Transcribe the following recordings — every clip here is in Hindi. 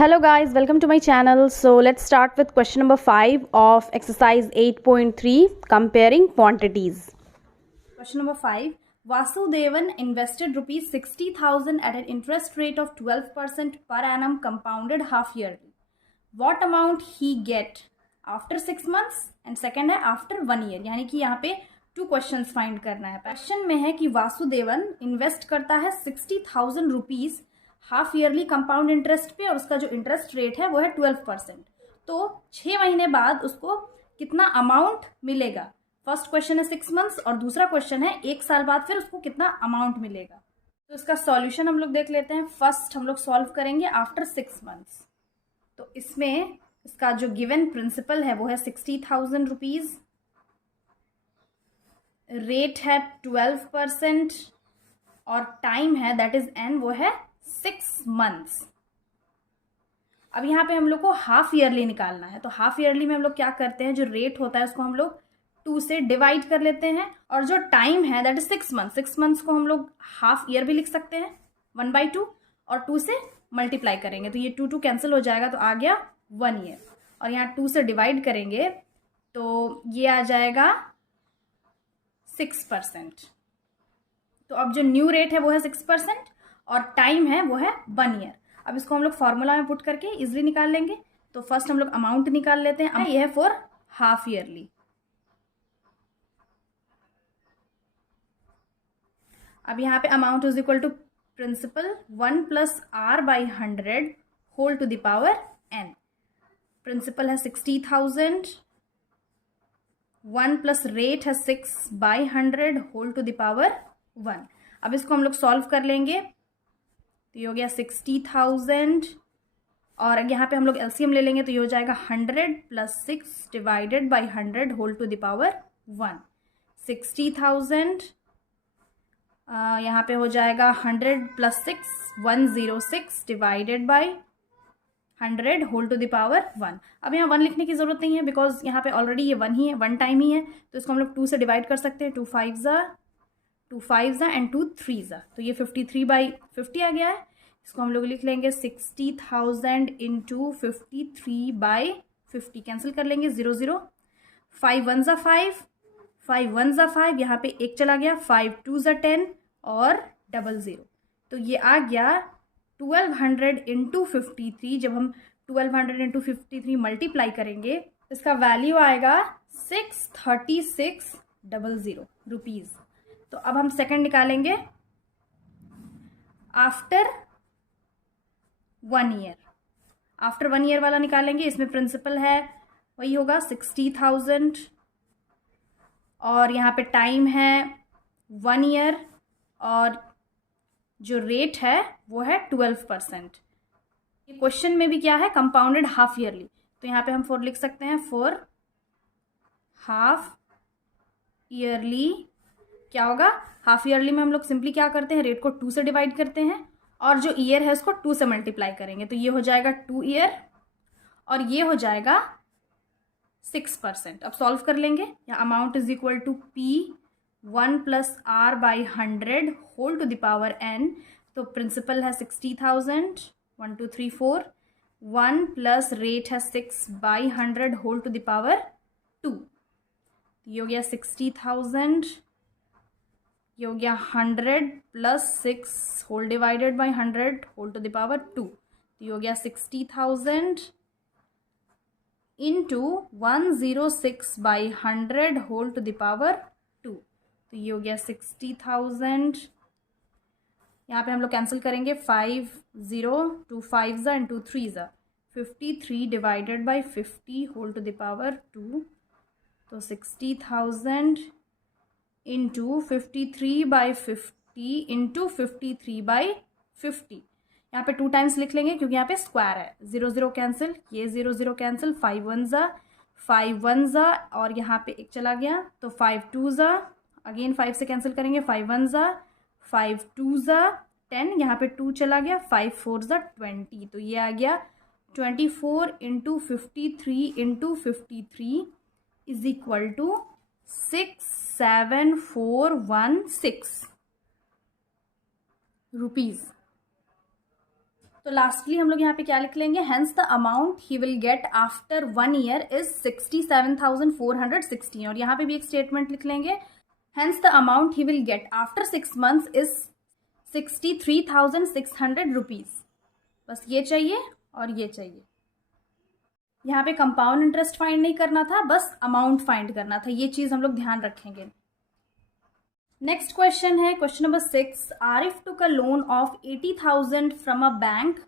Hello guys, welcome to my channel. So let's start with question number 5 of exercise 8.3, comparing quantities. Question number 5. Vasudevan invested rupees 60,000 at an interest rate of 12% per annum compounded half yearly. What amount he get after 6 months and second है after 1 year. यानी कि यहाँ पे 2 questions find करना है. Question में है कि वासुदेवन इन्वेस्ट करता है 60,000 rupees half yearly compound interest पे और उसका जो इंटरेस्ट रेट है वो है 12%. तो 6 महीने बाद उसको कितना अमाउंट मिलेगा. फर्स्ट क्वेश्चन है 6 मंथ्स और दूसरा क्वेश्चन है 1 साल बाद फिर उसको कितना अमाउंट मिलेगा. तो इसका सॉल्यूशन हम लोग देख लेते हैं. फर्स्ट हम लोग सॉल्व करेंगे आफ्टर 6 मंथ्स. तो इसमें इसका जो गिवन प्रिंसिपल है वो है 60,000 रुपीज़, रेट है 12% और टाइम है दैट इज एन वो है 6 मंथ्स. अब यहाँ पे हम लोग को हाफ ईयरली निकालना है. तो हाफ ईयरली में हम लोग क्या करते हैं, जो रेट होता है उसको हम लोग 2 से डिवाइड कर लेते हैं और जो टाइम है दैट इज 6 मंथ्स. 6 मंथ्स को हम लोग हाफ ईयर भी लिख सकते हैं 1/2 और 2 से मल्टीप्लाई करेंगे तो ये 2 कैंसिल हो जाएगा तो आ गया 1 ईयर. और यहाँ 2 से डिवाइड करेंगे तो ये आ जाएगा 6%. तो अब जो न्यू रेट है वो है 6% और टाइम है वो है 1 ईयर. अब इसको हम लोग फॉर्मूला में पुट करके इजीली निकाल लेंगे. तो फर्स्ट हम लोग अमाउंट निकाल लेते हैं. ये है फॉर हाफ ईयरली. अब यहाँ पे amount is equal to principal 1 + r/100 whole to the power n. Principal है 60,000, 1 प्लस रेट है 6/100 होल टू द पावर 1. अब इसको हम लोग सॉल्व कर लेंगे तो ये हो गया 60,000 और यहाँ पे हम लोग एलसीएम ले लेंगे तो ये हो जाएगा 100 + 6 divided by 100 whole to the power 1. 60,000 यहाँ पे हो जाएगा 100 + 6 106 divided by 100 whole to the power 1. अब यहाँ 1 लिखने की ज़रूरत नहीं है बिकॉज यहाँ पे ऑलरेडी ये 1 ही है, 1 टाइम ही है. तो इसको हम लोग 2 से डिवाइड कर सकते हैं. 2 5s एंड 2 3s. तो ये 53/50 आ गया है. इसको हम लोग लिख लेंगे 60,000 इंटू 53/50. कैंसिल कर लेंगे 0 0. 5 1s 5, 5 1s 5. यहाँ पे 1 चला गया. 5 2s 10 और 00. तो ये आ गया 1200 इंटू 53. जब हम 1200 इंटू 53 मल्टीप्लाई करेंगे तो इसका वैल्यू आएगा 63600 रुपीज़. तो अब हम सेकंड निकालेंगे आफ्टर 1 ईयर. आफ्टर 1 ईयर वाला निकालेंगे. इसमें प्रिंसिपल है वही होगा 60,000 और यहाँ पे टाइम है 1 ईयर और जो रेट है वो है 12%. ये क्वेश्चन में भी क्या है, कंपाउंडेड हाफ ईयरली. तो यहाँ पे हम 4 लिख सकते हैं. 4 हाफ ईयरली क्या होगा, हाफ ईयरली में हम लोग सिंपली क्या करते हैं, रेट को 2 से डिवाइड करते हैं और जो ईयर है उसको 2 से मल्टीप्लाई करेंगे. तो ये हो जाएगा 2 ईयर और ये हो जाएगा 6%. अब सॉल्व कर लेंगे. यहाँ amount is equal to P1 + r/100 whole to the power n. तो प्रिंसिपल है 60,000, 1 2 3 4, 1 प्लस रेट है 6/100 होल टू द पावर 2. ये हो गया 60,000, ये हो गया 100 + 6 whole divided by 100 whole to the power 2. तो ये हो गया 60,000 into 106/100 whole to the power 2. तो ये हो गया 60,000. यहाँ पे हम लोग कैंसिल करेंगे. 5 0 2 5s and 2 3s. 53 divided by 50 whole to the power 2. तो 60,000 इंटू 53/50 इंटू 53/50. यहाँ पे 2 टाइम्स लिख लेंगे क्योंकि यहाँ पे स्क्वायर है. 0 0 कैंसिल, ये 0 0 कैंसिल. 5 1s 5 1s और यहाँ पे 1 चला गया. तो 5 2s अगेन 5 से कैंसिल करेंगे. 5 1s 5 2s 10. यहाँ पे 2 चला गया. 5 4s 20. तो ये आ गया 24 into 53 into 53 is equal to 67416 rupees. तो लास्टली हम लोग यहाँ पे क्या लिख लेंगे, hence the amount he will get after 1 year is 67,416। और यहाँ पे भी एक स्टेटमेंट लिख लेंगे, hence the amount he will get after 6 months is 63,600 rupees. बस ये चाहिए और ये चाहिए। यहाँ पे कंपाउंड इंटरेस्ट फाइंड नहीं करना था, बस अमाउंट फाइंड करना था। ये चीज़ हम लोग ध्यान रखेंगे। नेक्स्ट क्वेश्चन है question number 6। Arif took a loan of 80,000 from a bank.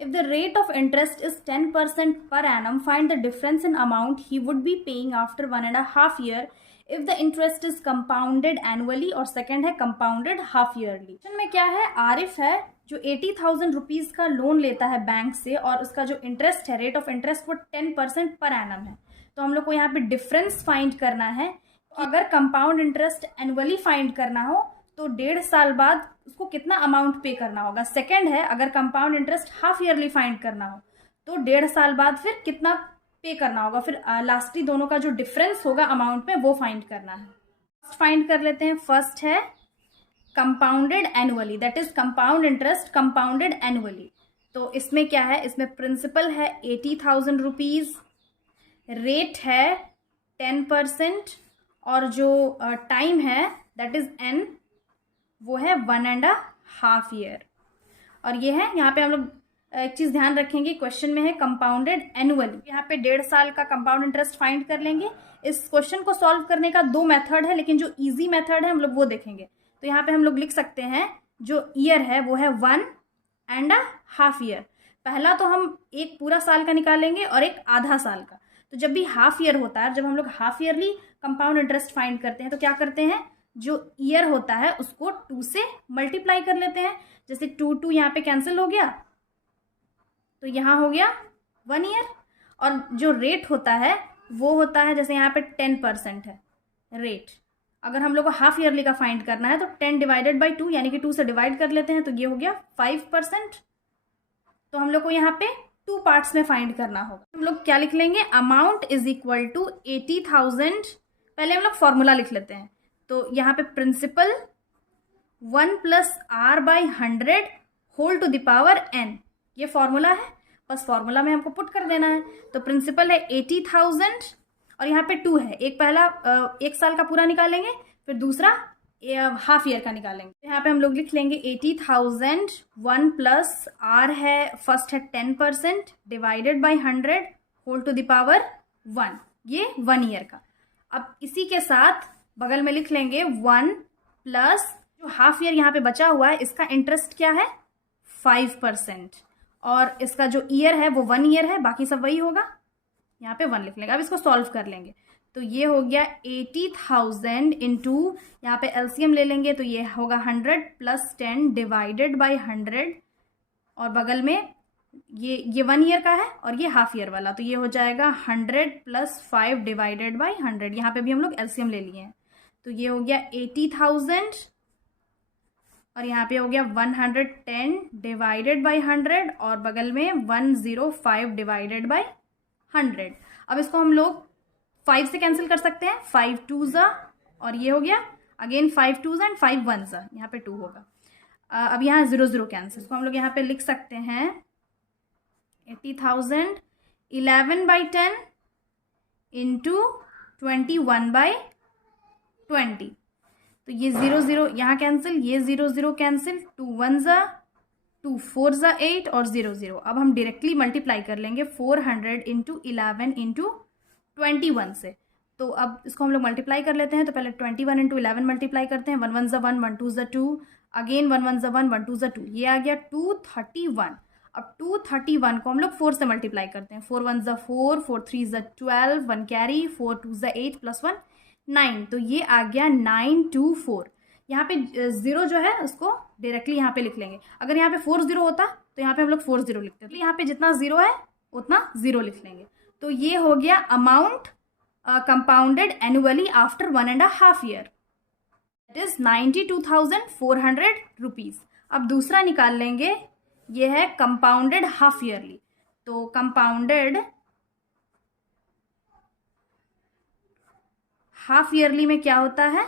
If the rate of interest is 10% per annum, find the difference in amount he would be paying after 1.5 year if the interest is compounded annually, और सेकेंड है compounded half yearly। क्वेश्चन में क्या है, आरिफ है जो 80,000 रुपीज़ का लोन लेता है बैंक से, और उसका जो इंटरेस्ट है, रेट ऑफ इंटरेस्ट, वो 10% पर एनम है। तो हम लोग को यहाँ पे डिफरेंस फाइंड करना है। अगर कंपाउंड इंटरेस्ट एनुअली फाइंड करना हो तो 1.5 साल बाद उसको कितना अमाउंट पे करना होगा। सेकंड है, अगर compound interest half yearly find करना हो तो 1.5 साल बाद फिर कितना पे करना होगा। फिर लास्टली दोनों का जो डिफरेंस होगा अमाउंट में, वो फाइंड करना है। फर्स्ट फाइंड कर लेते हैं। फर्स्ट है compounded annually, that is compound interest compounded annually. तो इसमें क्या है, इसमें प्रिंसिपल है 80,000 रुपीज़, रेट है 10%, और जो टाइम है दैट इज n, वो है 1.5 ईयर। और ये है, यहाँ पे हम लोग एक चीज़ ध्यान रखेंगे, क्वेश्चन में है कंपाउंडेड एनुअली, यहाँ पे 1.5 साल का कंपाउंड इंटरेस्ट फाइंड कर लेंगे। इस क्वेश्चन को सॉल्व करने का 2 मेथड है, लेकिन जो इजी मेथड है हम लोग वो देखेंगे। तो यहाँ पे हम लोग लिख सकते हैं, जो ईयर है वो है 1.5 ईयर। पहला तो हम एक पूरा साल का निकालेंगे और एक आधा साल का। तो जब भी हाफ ईयर होता है, जब हम लोग half yearly compound interest find करते हैं तो क्या करते हैं, जो ईयर होता है उसको 2 से मल्टीप्लाई कर लेते हैं। जैसे 2 यहाँ पे कैंसिल हो गया, तो यहाँ हो गया 1 ईयर। और जो रेट होता है वो होता है, जैसे यहाँ पे 10% है रेट, अगर हम लोग को हाफ ईयरली का फाइंड करना है तो 10 डिवाइडेड बाई 2, यानी कि 2 से डिवाइड कर लेते हैं, तो ये हो गया 5%। तो हम लोग को यहाँ पे 2 पार्ट्स में फाइंड करना होगा। हम लोग क्या लिख लेंगे, अमाउंट इज इक्वल टू 80,000। पहले हम लोग फॉर्मूला लिख लेते हैं। तो यहाँ पे principal 1 + r/100 whole to the power n, ये फॉर्मूला है। बस फॉर्मूला में हमको पुट कर देना है। तो प्रिंसिपल है 80,000 और यहाँ पे 2 है। एक पहला 1 साल का पूरा निकालेंगे, फिर दूसरा हाफ ईयर का निकालेंगे। यहाँ पे हम लोग लिख लेंगे 80,000, 1 + r है, फर्स्ट है 10% divided by 100 whole to the power 1, ये 1 ईयर का। अब इसी के साथ बगल में लिख लेंगे 1 प्लस जो हाफ ईयर यहाँ पे बचा हुआ है, इसका इंटरेस्ट क्या है 5%, और इसका जो ईयर है वो 1 ईयर है, बाकी सब वही होगा, यहाँ पे 1 लिख लेंगे। अब इसको सॉल्व कर लेंगे। तो ये हो गया 80,000 इंटू, यहाँ पे एलसीएम ले लेंगे तो ये होगा 100 + 10 डिवाइडेड बाई 100, और बगल में ये 1 ईयर का है और ये हाफ ईयर वाला, तो ये हो जाएगा 100 + 5 डिवाइडेड बाई 100। यहाँ पे भी हम लोग एलसीएम ले लिए हैं, तो ये हो गया 80,000 और यहाँ पे हो गया 110 डिवाइडेड बाई 100, और बगल में 105 डिवाइडेड बाई 100। अब इसको हम लोग 5 से कैंसिल कर सकते हैं, 5 2 ज़ा, और ये हो गया अगेन 5 2 ज़ा एंड 5 1 ज़ा, यहाँ पे 2 होगा। अब यहाँ 0 0 कैंसिल, इसको हम लोग यहाँ पे लिख सकते हैं 80,000 11/10 इंटू 21/20। तो ये 0 0 यहाँ कैंसिल, ये 0 0 कैंसिल, 2 1 ज़ा, 2 4 ज़ा 8 और 0 0। अब हम डायरेक्टली मल्टीप्लाई कर लेंगे 400 इंटू 11 इंटू 21 से। तो अब इसको हम लोग मल्टीप्लाई कर लेते हैं। तो पहले 21 इंटू 11 मल्टीप्लाई करते हैं, 1 1 ज़ा 1, 1 2 ज़ा 2, अगेन 1 1 ज़ा 1, 1 2 ज़ा 2, ये आ गया 231। अब 231 को हम लोग 4 से मल्टीप्लाई करते हैं, 4 1 ज़ा 4, 4 3 ज़ा 12, 1 कैरी, 4 2 ज़ा 8 + 1 9, तो ये आ गया 924। यहाँ पे 0 जो है उसको डायरेक्टली यहाँ पे लिख लेंगे। अगर यहाँ पे 4 0 होता तो यहाँ पे हम लोग 4 0 लिखते हैं, तो यहाँ पे जितना 0 है उतना 0 लिख लेंगे। तो ये हो गया amount compounded annually after 1.5 year, that is 92,400 rupees. अब दूसरा निकाल लेंगे, ये है कंपाउंडेड हाफ ईयरली। तो कंपाउंडेड हाफ ईयरली में क्या होता है,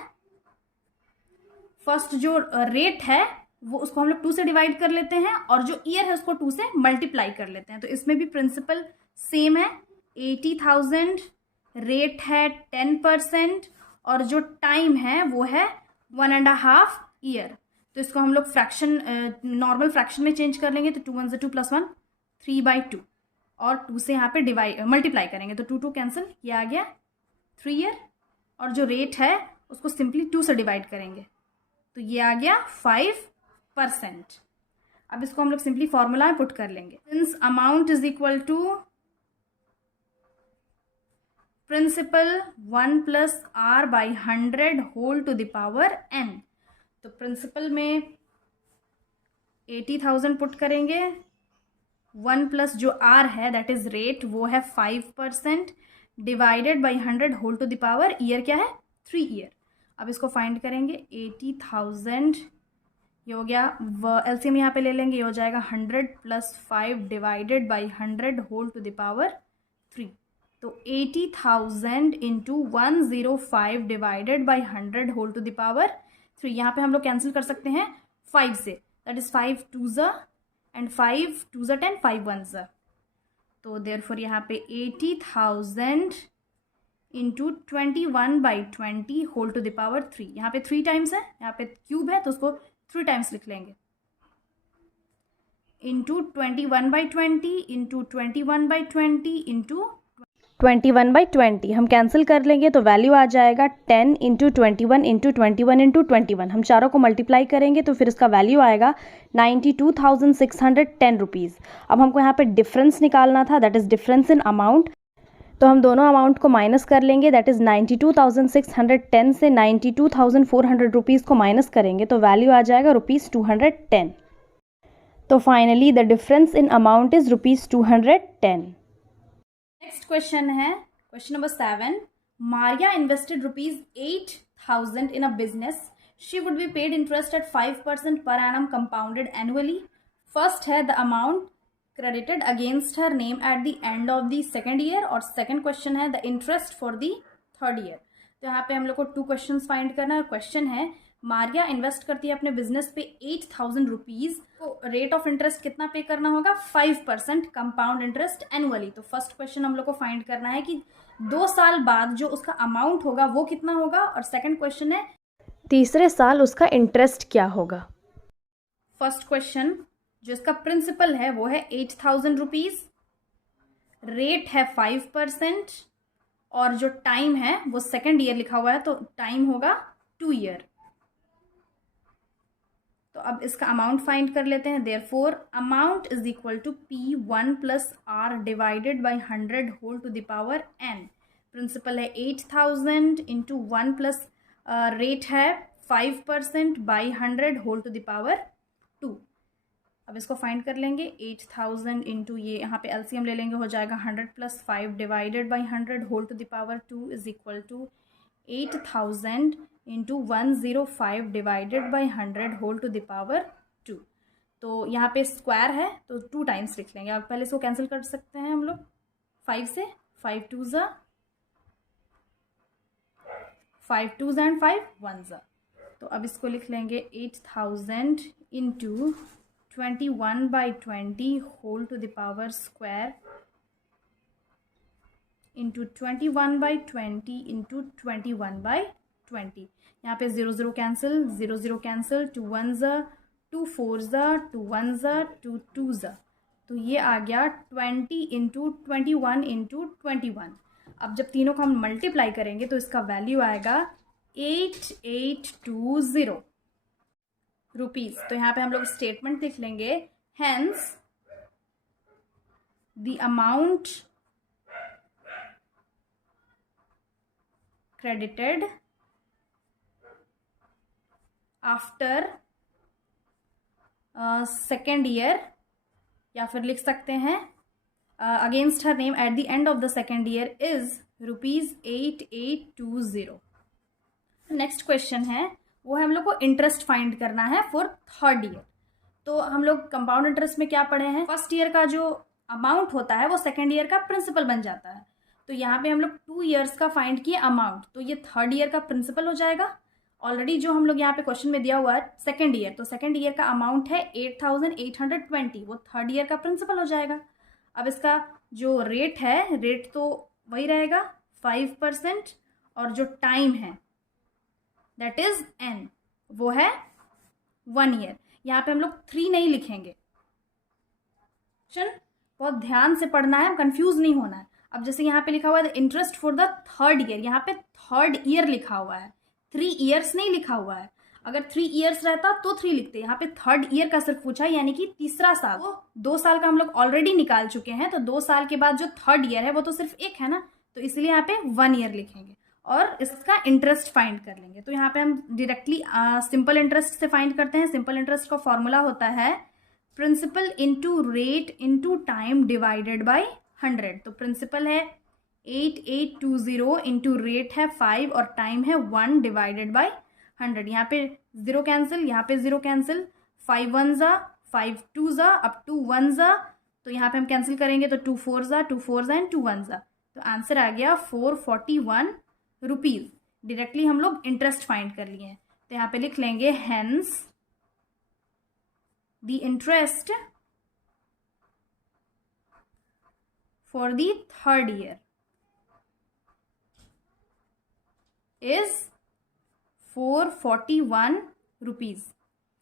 फर्स्ट जो रेट है वो उसको हम लोग 2 से डिवाइड कर लेते हैं और जो ईयर है उसको 2 से मल्टीप्लाई कर लेते हैं। तो इसमें भी प्रिंसिपल सेम है। 80,000 रेट है 10% और जो टाइम है वो है 1.5 ईयर। तो इसको हम लोग फ्रैक्शन नॉर्मल फ्रैक्शन में चेंज कर लेंगे। तो 2 1 2 + 1 3/2 और 2 से यहाँ पे डिवाइड मल्टीप्लाई करेंगे तो 2 2 कैंसिल, ये आ गया 3 ईयर। और जो रेट है उसको सिंपली 2 से डिवाइड करेंगे तो ये आ गया 5%। अब इसको हम लोग सिंपली फॉर्मूला में पुट कर लेंगे। Since amount is equal to principal 1 + R/100 whole to the power n। तो प्रिंसिपल में 80,000 पुट करेंगे, 1 प्लस जो R है दैट इज रेट वो है 5% divided by 100 whole to the power year क्या है 3 ईयर। अब इसको फाइंड करेंगे 80,000 ये हो गया, एलसीएम यहाँ पे ले लेंगे, ये हो जाएगा 100 + 5 divided by 100 whole to the power 3। तो 80,000 into 105 divided by 100 whole to the power 3। यहाँ पे हम लोग कैंसिल कर सकते हैं 5 से, दैट इज 5 2 एंड 5 2 10 5 1 तो देयरफॉर यहाँ पे 80,000 into 21/20 whole to the power 3। यहाँ पे 3 टाइम्स है, यहाँ पे क्यूब है तो उसको 3 टाइम्स लिख लेंगे। इंटू 21/20 इंटू 21/20 इंटू 21/20 हम कैंसिल कर लेंगे तो वैल्यू आ जाएगा 10 इंटू 21 इंटू 21 इंटू 21। हम चारों को मल्टीप्लाई करेंगे तो फिर इसका वैल्यू आएगा 92,610 रुपीज़। अब हमको यहाँ पे डिफरेंस निकालना था, that is difference in amount. तो हम दोनों अमाउंट को माइनस कर लेंगे, दैट इज़ 92,610 से 92,400 रुपीज़ को माइनस करेंगे तो वैल्यू आ जाएगा ₹210। तो finally the difference in amount is ₹210। Next question है question number 7। Maria invested ₹8,000 in a business. She would be paid interest at 5% per annum compounded annually. First है the amount credited against her name at the end of the second year और second question है the interest for the third year। तो यहाँ पे हम लोग को 2 क्वेश्चंस फाइंड करना है। क्वेश्चन है मारिया इन्वेस्ट करती है अपने बिजनेस पे 8,000 रुपीज़, तो रेट ऑफ इंटरेस्ट कितना पे करना होगा 5% कंपाउंड इंटरेस्ट एनुअली। तो फर्स्ट क्वेश्चन हम लोग को फाइंड करना है कि 2 साल बाद जो उसका अमाउंट होगा वो कितना होगा, और सेकेंड क्वेश्चन है तीसरे साल उसका इंटरेस्ट क्या होगा। फर्स्ट क्वेश्चन जो इसका प्रिंसिपल है वो है 8,000 रुपीज़, रेट है 5% और जो टाइम है वो सेकेंड ईयर लिखा हुआ है तो टाइम होगा 2 ईयर। तो अब इसका अमाउंट फाइंड कर लेते हैं। Therefore amount is equal to P1 + R divided by 100 whole to the power n। Principal है 8,000 इंटू 1 प्लस रेट है 5% by 100 whole to the power 2। अब इसको फाइंड कर लेंगे 8,000 इंटू ये यहाँ पे एलसीएम ले लेंगे, हो जाएगा 100 + 5 divided by 100 whole to the power 2 is equal to 8,000 into 105 divided by 100 whole to the power 2। तो यहाँ पे स्क्वायर है तो 2 टाइम्स लिख लेंगे। अब पहले इसको कैंसिल कर सकते हैं हम लोग 5 से, 5 2 5 2 एंड 5 1 तो अब इसको लिख लेंगे 8,000 into 21/20 whole to the power square into 21/20 into 21/20। यहाँ पे 0 0 कैंसिल, 0 0 कैंसिल, 2 1 2 4 2 1 2 2 तो ये आ गया 20 इंटू 21 इंटू 21। अब जब तीनों को हम मल्टीप्लाई करेंगे तो इसका वैल्यू आएगा 8820 रुपीज़। तो यहाँ पे हम लोग स्टेटमेंट लिख लेंगे, hence the amount credited after second year, या फिर लिख सकते हैं against her name at the end of the second year is ₹8820। Next question है वो है हम लोग को इंटरेस्ट फाइंड करना है फॉर थर्ड ईयर। तो हम लोग कंपाउंड इंटरेस्ट में क्या पढ़े हैं, फर्स्ट ईयर का जो अमाउंट होता है वो सेकेंड ईयर का प्रिंसिपल बन जाता है। तो यहाँ पे हम लोग 2 ईयर्स का फाइंड किए अमाउंट, तो ये थर्ड ईयर का प्रिंसिपल हो जाएगा ऑलरेडी जो हम लोग यहाँ पे क्वेश्चन में दिया हुआ है सेकेंड ईयर, तो सेकेंड ईयर का अमाउंट है 8,820, वो थर्ड ईयर का प्रिंसिपल हो जाएगा। अब इसका जो रेट है, रेट तो वही रहेगा 5%, और जो टाइम है दैट इज n, वो है 1 ईयर। यहाँ पे हम लोग 3 नहीं लिखेंगे, बहुत ध्यान से पढ़ना है, कंफ्यूज नहीं होना है। अब जैसे यहाँ पे लिखा हुआ है interest for the third year, यहाँ पे थर्ड ईयर लिखा हुआ है, 3 ईयर्स नहीं लिखा हुआ है। अगर 3 ईयर्स रहता तो 3 लिखते, यहाँ पे थर्ड ईयर का सिर्फ पूछा है, यानी कि तीसरा साल। तो 2 साल का हम लोग ऑलरेडी निकाल चुके हैं, तो 2 साल के बाद जो थर्ड ईयर है वो तो सिर्फ एक है ना, तो इसलिए यहाँ पे 1 ईयर लिखेंगे और इसका इंटरेस्ट फाइंड कर लेंगे। तो यहाँ पे हम डायरेक्टली सिंपल इंटरेस्ट से फाइंड करते हैं। सिंपल इंटरेस्ट का फॉर्मूला होता है principal into rate into time divided by 100। तो प्रिंसिपल है 8820 इंटू रेट है 5 और टाइम है 1 डिवाइडेड बाई 100। यहाँ पे 0 कैंसिल, यहाँ पे 0 कैंसिल, 5 1 ज़ा, 5 2 ज़ा, अब 2 1 ज़ा, तो यहाँ पे हम कैंसिल करेंगे तो 2 4 ज़ा, 2 4 ज़ा एंड 2 1 ज़ा, तो आंसर आ गया 441 रुपीज़। डायरेक्टली हम लोग इंटरेस्ट फाइंड कर लिए हैं, तो यहाँ पे लिख लेंगे hence the interest for the third year is 441 rupees.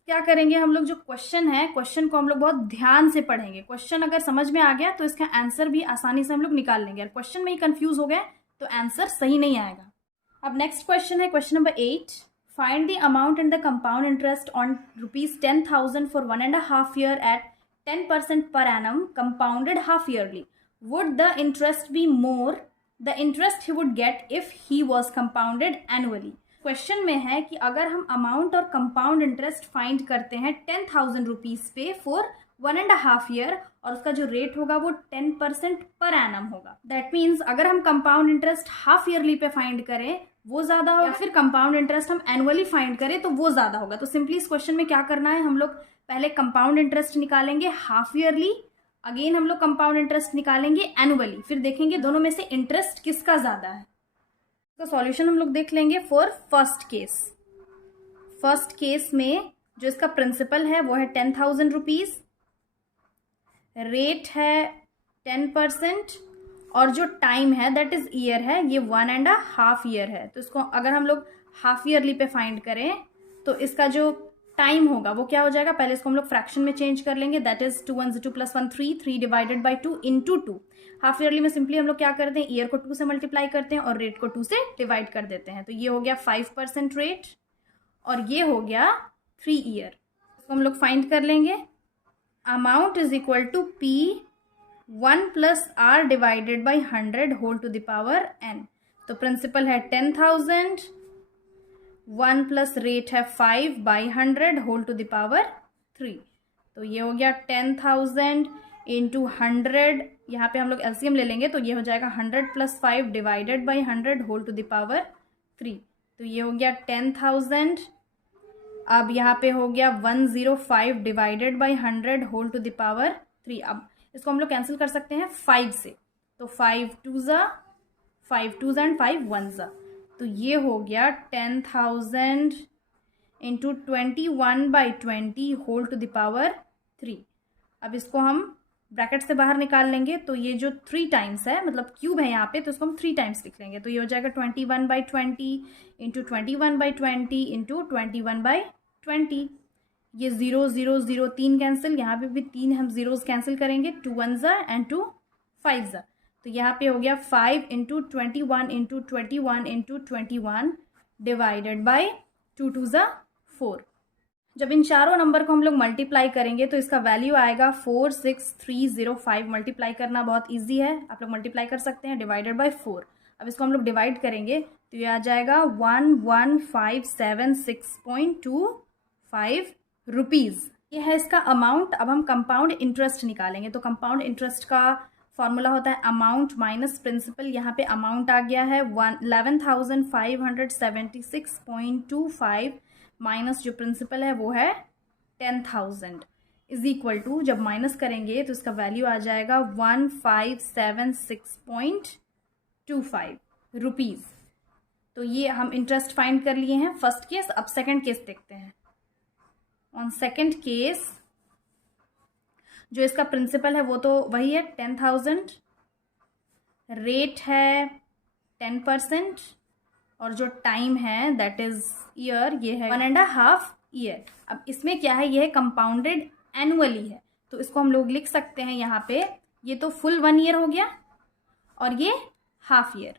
क्या करेंगे हम लोग, जो क्वेश्चन है, क्वेश्चन को हम लोग बहुत ध्यान से पढ़ेंगे। क्वेश्चन अगर समझ में आ गया तो इसका आंसर भी आसानी से हम लोग निकाल लेंगे। अगर क्वेश्चन में ही कंफ्यूज हो गए तो आंसर सही नहीं आएगा। अब नेक्स्ट क्वेश्चन है question number 8। Find the amount and the compound interest on rupees 10,000 for 1.5 year at 10% per annum compounded half yearly. Would the interest be more the interest he would get if he was compounded annually? Question में है कि अगर हम अमाउंट और कंपाउंड इंटरेस्ट फाइंड करते हैं 10,000 रुपीज पे फॉर 1.5 ईयर, और उसका जो रेट होगा वो 10% पर एनम होगा। दैट मीन्स अगर हम कंपाउंड इंटरेस्ट हाफ ईयरली पे फाइंड करें वो ज्यादा होगा, फिर कंपाउंड इंटरेस्ट हम एनुअली फाइंड करें तो वो ज्यादा होगा। तो सिंपली इस क्वेश्चन में क्या करना है, हम लोग पहले कंपाउंड इंटरेस्ट निकालेंगे हाफ ईयरली, अगेन हम लोग कंपाउंड इंटरेस्ट निकालेंगे एनुअली, फिर देखेंगे दोनों में से इंटरेस्ट किसका ज्यादा है। तो सॉल्यूशन हम लोग देख लेंगे for first case. First case में जो इसका प्रिंसिपल है वो है 10,000 रुपीज, रेट है 10% और जो टाइम है दैट इज ईयर है, ये 1.5 ईयर है। तो इसको अगर हम लोग हाफ ईयरली पे फाइंड करें तो इसका जो टाइम होगा वो क्या हो जाएगा, पहले इसको हम लोग फ्रैक्शन में चेंज कर लेंगे, that is 2 1 2 + 1 3, 3 divided by 2 into 2। Half yearly में सिंपली हम लोग क्या करते हैं, ईयर को 2 से मल्टीप्लाई करते हैं और रेट को 2 से डिवाइड कर देते हैं। तो ये हो गया 5% रेट और ये हो गया 3 ईयर। इसको हम लोग फाइंड कर लेंगे। Amount is equal to P 1 + R divided by 100 whole to the power n। तो प्रिंसिपल है 10,000, 1 प्लस रेट है 5 by 100 whole to the power 3। तो ये हो गया 10,000 इंटू 100, यहाँ पे हम लोग एलसीएम ले लेंगे तो ये हो जाएगा 100 + 5 divided by 100 whole to the power 3। तो ये हो गया 10,000। अब यहाँ पे हो गया 105 divided by 100 whole to the power 3। अब इसको हम लोग कैंसिल कर सकते हैं 5 से, तो 5 2 ज़ा, 5 2 ज़ा एंड 5 1 ज़ा। तो ये हो गया 10,000 into 21/20 whole to the power 3। अब इसको हम ब्रैकेट से बाहर निकाल लेंगे तो ये जो 3 टाइम्स है, मतलब क्यूब है यहाँ पे, तो इसको हम 3 टाइम्स लिख लेंगे। तो ये हो जाएगा 21/20 इंटू 21/20 इंटू 21/20। ये 0 0 0 3 कैंसिल, यहाँ पे भी 3 हम जीरोज कैंसिल करेंगे, 2 1 ज़ा एंड 2 5 ज़ा। तो यहाँ पे हो गया 5 into 21 into 21 into 21 divided by 2 2 ज़ा 4। जब इन चारों नंबर को हम लोग मल्टीप्लाई करेंगे तो इसका वैल्यू आएगा 46305। मल्टीप्लाई करना बहुत इजी है, आप लोग मल्टीप्लाई कर सकते हैं, डिवाइडेड बाई 4। अब इसको हम लोग डिवाइड करेंगे तो ये आ जाएगा 11,576.25 रुपीज़। ये है इसका अमाउंट। अब हम कंपाउंड इंटरेस्ट निकालेंगे। तो कंपाउंड इंटरेस्ट का फॉर्मूला होता है अमाउंट माइनस प्रिंसिपल। यहाँ पे अमाउंट आ गया है 11,576.25 माइनस जो प्रिंसिपल है वो है 10,000 इज इक्वल टू, जब माइनस करेंगे तो इसका वैल्यू आ जाएगा 1576.25 रुपीज़। तो ये हम इंटरेस्ट फाइंड कर लिए हैं फर्स्ट केस। अब सेकंड केस देखते हैं। ऑन सेकंड केस जो इसका प्रिंसिपल है वो तो वही है 10,000, रेट है 10% और जो टाइम है दैट इज ईयर, ये है 1.5 ईयर। अब इसमें क्या है, ये है कंपाउंडेड एनुअली है, तो इसको हम लोग लिख सकते हैं यहाँ पे, ये तो फुल 1 ईयर हो गया और ये हाफ ईयर।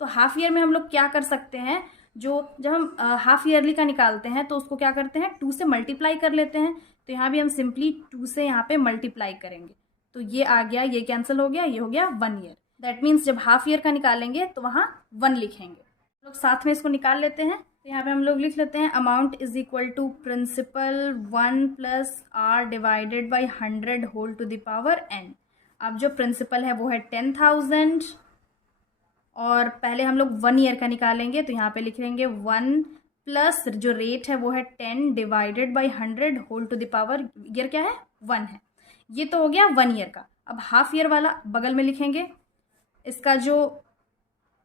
तो हाफ ईयर में हम लोग क्या कर सकते हैं, जब हम हाफ ईयरली का निकालते हैं तो उसको क्या करते हैं 2 से मल्टीप्लाई कर लेते हैं। तो यहाँ भी हम सिंपली 2 से यहाँ पे मल्टीप्लाई करेंगे, तो ये आ गया, ये कैंसिल हो गया, ये हो गया 1 ईयर। दैट मीन्स जब हाफ ईयर का निकालेंगे तो वहाँ 1 लिखेंगे। हम लोग साथ में इसको निकाल लेते हैं। तो यहाँ पे हम लोग लिख लेते हैं amount is equal to principal 1 + r divided by 100 whole to the power n। अब जो प्रिंसिपल है वो है 10,000 और पहले हम लोग 1 ईयर का निकालेंगे, तो यहाँ पे लिख लेंगे 1 प्लस जो रेट है वो है 10 divided by 100 whole to the power, year क्या है 1 है। ये तो हो गया 1 ईयर का। अब हाफ ईयर वाला बगल में लिखेंगे, इसका जो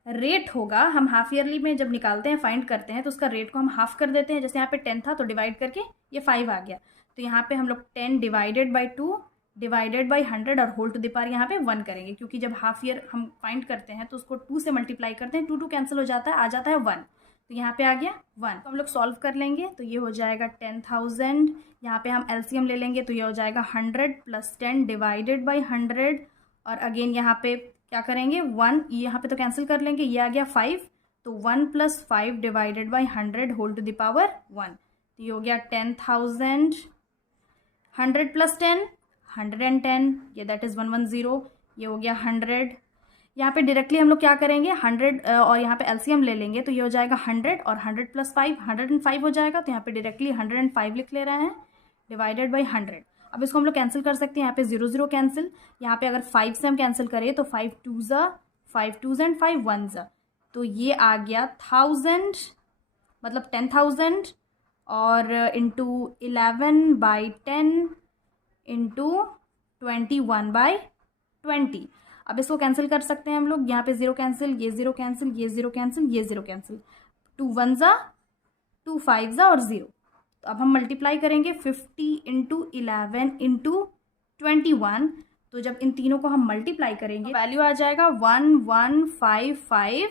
रेट होगा, हम हाफ ईयरली में जब निकालते हैं फाइंड करते हैं तो उसका रेट को हम हाफ कर देते हैं। जैसे यहाँ पे 10 था तो डिवाइड करके ये 5 आ गया, तो यहाँ पे हम लोग 10 डिवाइडेड बाई 2 डिवाइडेड बाई 100 और होल टू द पावर यहाँ पे 1 करेंगे, क्योंकि जब हाफ ईयर हम फाइंड करते हैं तो उसको 2 से मल्टीप्लाई करते हैं, 2 कैंसिल हो जाता है, आ जाता है 1, तो यहाँ पे आ गया 1। तो हम लोग सॉल्व कर लेंगे, तो ये हो जाएगा 10,000, यहाँ पे हम एलसीएम ले लेंगे तो ये हो जाएगा 100 + 10 डिवाइडेड बाई 100 और अगेन यहाँ पे क्या करेंगे 1, यहाँ पे तो कैंसिल कर लेंगे, ये आ गया 5, तो 1 + 5 divided by 100 whole to the power 1, तो ये हो गया 10,000, 100 + 10 110, ये दैट इज़ 110, ये हो गया 100। यहाँ पे डायरेक्टली हम लोग क्या करेंगे 100 और यहाँ पे एलसीएम ले लेंगे, तो ये हो जाएगा 100 और 100 + 5 105 हो जाएगा, तो यहाँ पे डायरेक्टली 105 लिख ले रहे हैं डिवाइडेड बाई 100। अब इसको हम लोग कैंसिल कर सकते हैं, यहाँ पे 0 0 कैंसिल, यहाँ पे अगर 5 से हम कैंसिल करें तो 5 2s 5 2s एंड 5 1s, तो ये आ गया 1000, मतलब 10,000 और इंटू 11/10 इंटू 21/20। अब इसको कैंसिल कर सकते हैं हम लोग, यहाँ पे 0 कैंसिल, ये 0 कैंसिल, ये 0 कैंसिल, ये 0 कैंसिल, 2 1s 2 5s और 0। तो अब हम मल्टीप्लाई करेंगे 50 इंटू 11 इंटू 21, तो जब इन तीनों को हम मल्टीप्लाई करेंगे तो वैल्यू आ जाएगा 11,550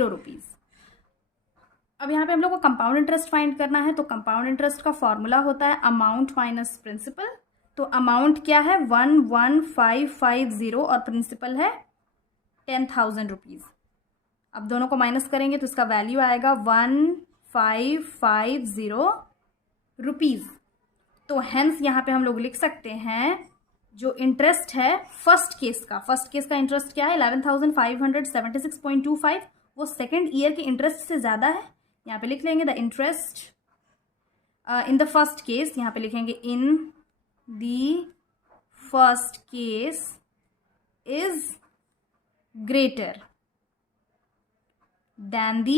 रुपीज़। अब यहाँ पे हम लोग को कंपाउंड इंटरेस्ट फाइंड करना है, तो कंपाउंड इंटरेस्ट का फॉर्मूला होता है अमाउंट माइनस प्रिंसिपल। तो अमाउंट क्या है 11,550 और प्रिंसिपल है 10,000 रुपीज़। अब दोनों को माइनस करेंगे तो इसका वैल्यू आएगा 1,550 रुपीज़। तो हेंस यहाँ पे हम लोग लिख सकते हैं जो इंटरेस्ट है फर्स्ट केस का इंटरेस्ट क्या है 11,576.25, वो सेकेंड ईयर के इंटरेस्ट से ज़्यादा है। यहाँ पे लिख लेंगे the interest in the first case, यहाँ पे लिखेंगे in the first case is greater than the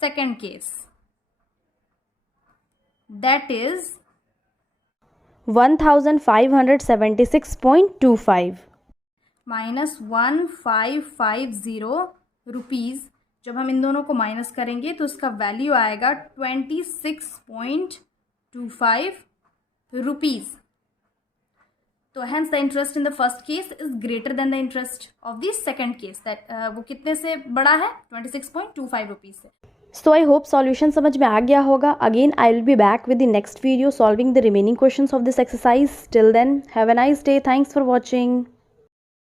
second case, that is 1,576.25 minus 1,550 rupees. जब हम इन दोनों को माइनस करेंगे तो उसका वैल्यू आएगा 26.25 रुपीज़। तो hence the interest in the first case is greater than the interest of the second case, that वो कितने से बड़ा है 26.25 रुपीज़ से। So I hope solution समझ में आ गया होगा. Again I will be back with the next video solving the remaining questions of this exercise. Till then have a nice day. Thanks for watching.